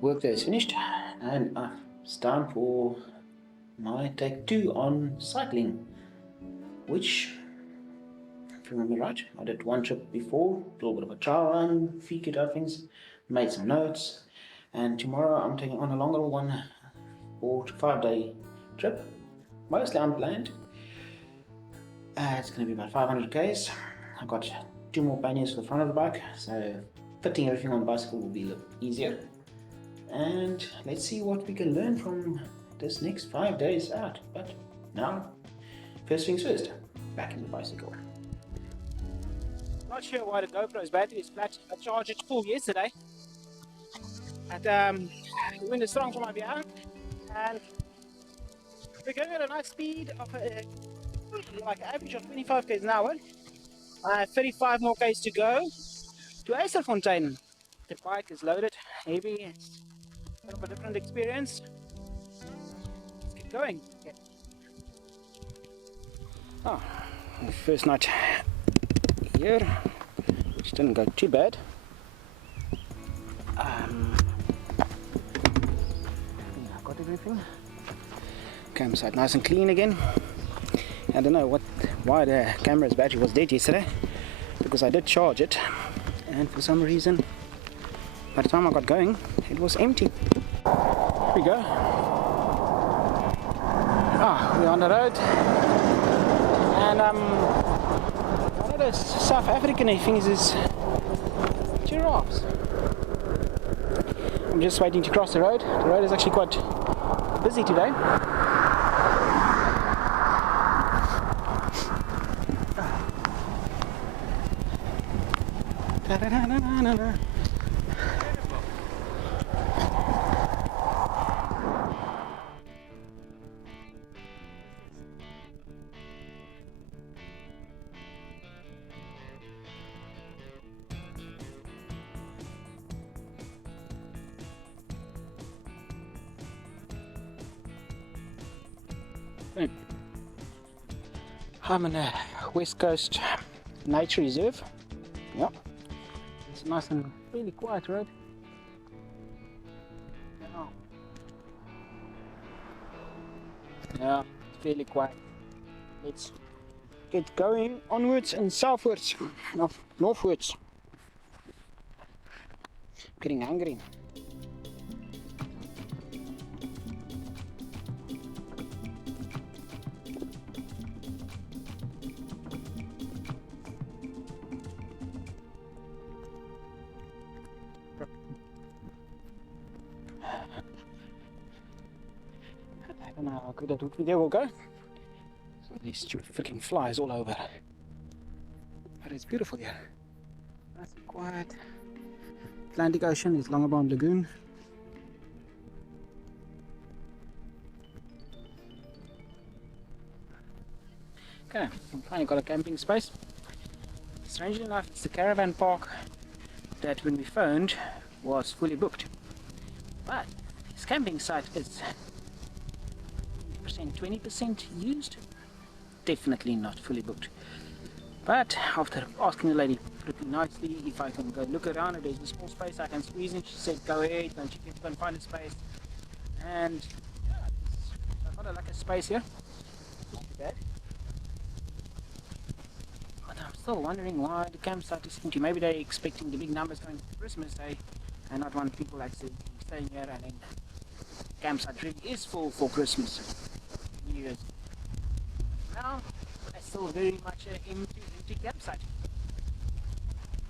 Work day is finished and it's time for my take two on cycling, which, if you remember right, I did one trip before, a little bit of a trial run, featured other things, made some notes, and tomorrow I'm taking on a longer one, 4 to 5 day trip, mostly unplanned. It's going to be about 500 k's. I've got 2 more panniers for the front of the bike, so fitting everything on the bicycle will be a little easier. And let's see what we can learn from this next 5 days out. But now, first things first, back in the bicycle. Not sure why the GoPro's battery is flat. I charged it full yesterday. And the wind is strong from my behind. And we're going at a nice speed of like an average of 25 k's an hour. 35 more k's to go to Eiselfontein. The bike is loaded, heavy. It's kind of a different experience. Let's get going. Okay. Oh, the first night here, which didn't go too bad. I've got everything. Campsite nice and clean again. I don't know why the camera's battery was dead yesterday, because I did charge it, and for some reason, by the time I got going, it was empty. Here we go. We're on the road, and one of the South African things is giraffes. I'm just waiting to cross the road. The road is actually quite busy today. I'm in a West Coast Nature Reserve. Yep. It's a nice and really quiet road. Yeah, it's fairly quiet. Let's get going onwards and southwards, northwards. I'm getting hungry. I don't know how good that video will go. So these stupid freaking flies all over. But it's beautiful here. Nice and quiet. Atlantic Ocean is Longabond Lagoon. Okay, I'm finally got a camping space. Strangely enough, it's the caravan park that when we phoned was fully booked. But this camping site is 20% used. Definitely not fully booked. But after asking the lady pretty nicely if I can go look around, if there's a small space I can squeeze in, she said go ahead, and she can find a space. And yeah, I've got like a space here. Not too bad. But I'm still wondering why the campsite is empty. Maybe they're expecting the big numbers going for Christmas Day and not want people actually staying here, and then the campsite really is full for Christmas. New Year's. Now, it's still very much an empty campsite.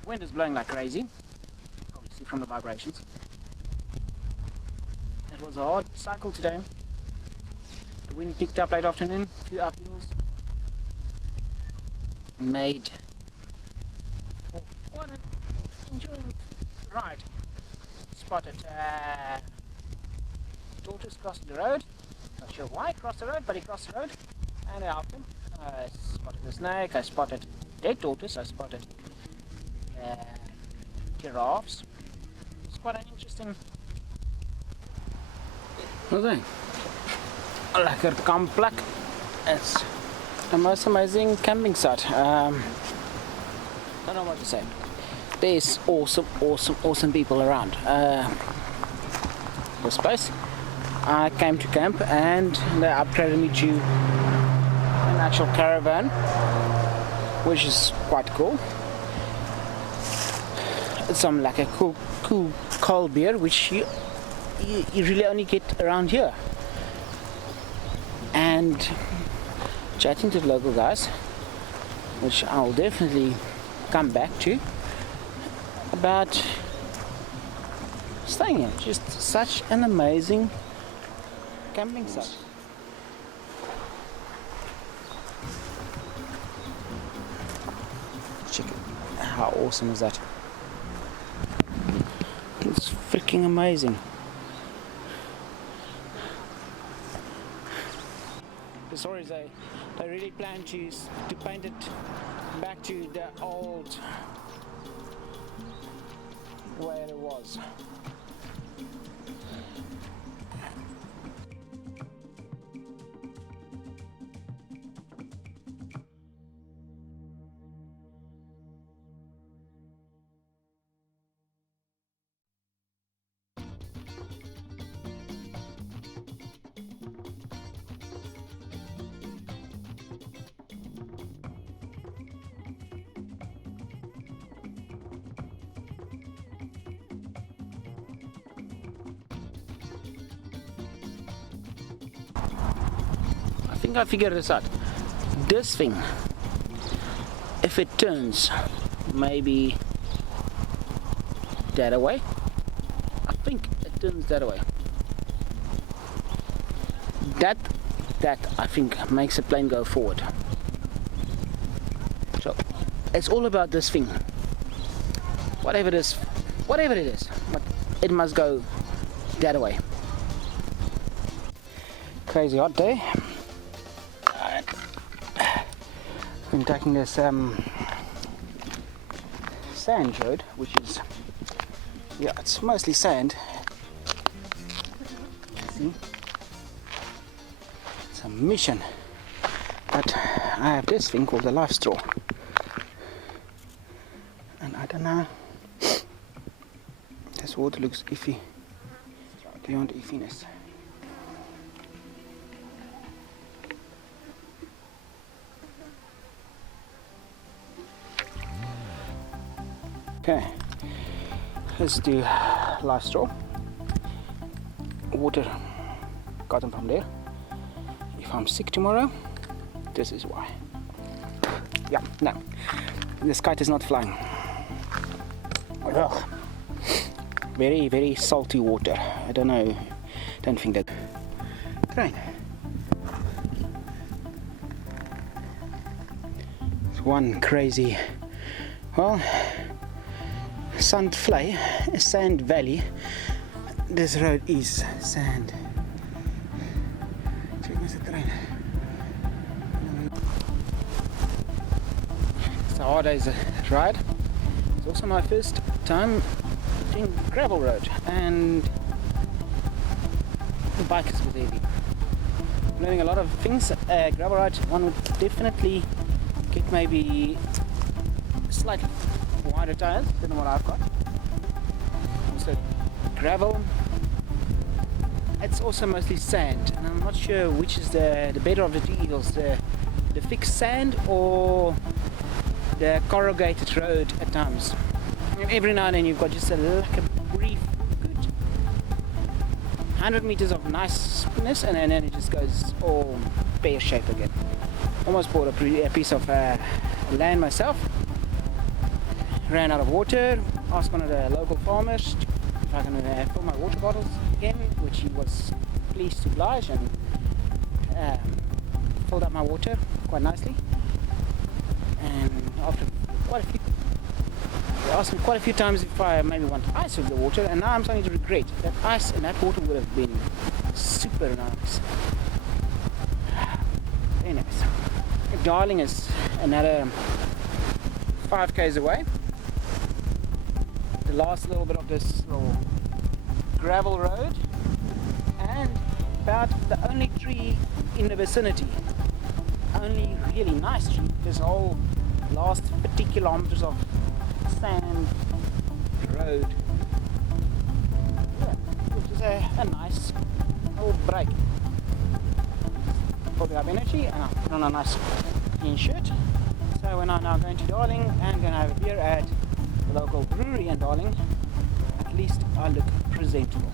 Wind is blowing like crazy, obviously from the vibrations. It was a hard cycle today. The wind picked up late afternoon, a few uphills. Made one enjoying ride. Spotted tortoise crossing the road. Not sure why he crossed the road, but he crossed the road, and I helped him. I spotted a snake, I spotted dead tortoise, I spotted giraffes. It's quite an interesting thing. Lekker kampplek. It's the most amazing camping site. Don't know what to say. There's awesome people around. this place. I came to camp and they upgraded me to an actual caravan, which is quite cool. It's some like a cool cold beer, which you really only get around here. And chatting to the local guys, which I'll definitely come back to, about staying here. Just such an amazing camping site. Check it. How awesome is that? It's freaking amazing. The story is they really plan to paint it back to the old way it was. I think I figured this out. This thing, if it turns maybe that way, I think it turns that way. That I think makes a plane go forward. So it's all about this thing. Whatever it is, but it must go that way. Crazy hot day. Been taking this sand road, which is, yeah, it's mostly sand. See, it's a mission. But I have this thing called the life straw, and I don't know. This water looks iffy, beyond iffiness. Okay, let's do life straw. Water gotten from there. If I'm sick tomorrow, this is why. Yeah, no, this kite is not flying. Ugh. Very, very salty water. I don't know, don't think that. Train. It's one crazy, well, sand valley. This road is sand. Check the train. It's a hard day's ride. It's also my first time doing gravel road, and the bike is with heavy. Learning a lot of things. Gravel ride, one would definitely get maybe slightly wider tires than what I've got. Also gravel, it's also mostly sand, and I'm not sure which is the better of the two evils, the fixed sand or the corrugated road at times. And every now and then you've got just a brief good 100 meters of niceness, and then it just goes all pear-shaped again. Almost bought a piece of land myself. Ran out of water, asked one of the local farmers if I can fill my water bottles again, which he was pleased to oblige, and filled up my water quite nicely. And after quite a few, they asked me quite a few times if I maybe want ice with the water, and now I'm starting to regret that ice and that water would have been super nice. Very nice. Darling is another 5 k's away. The last little bit of this little gravel road, and about the only tree in the vicinity, only really nice tree, this whole last 50 kilometers of sand road, yeah, which is a a nice old break. Building up energy, and I'll put on a nice clean shirt. So when I'm now going to Darling and going to have a beer at the local brewery in Darling, at least I look presentable.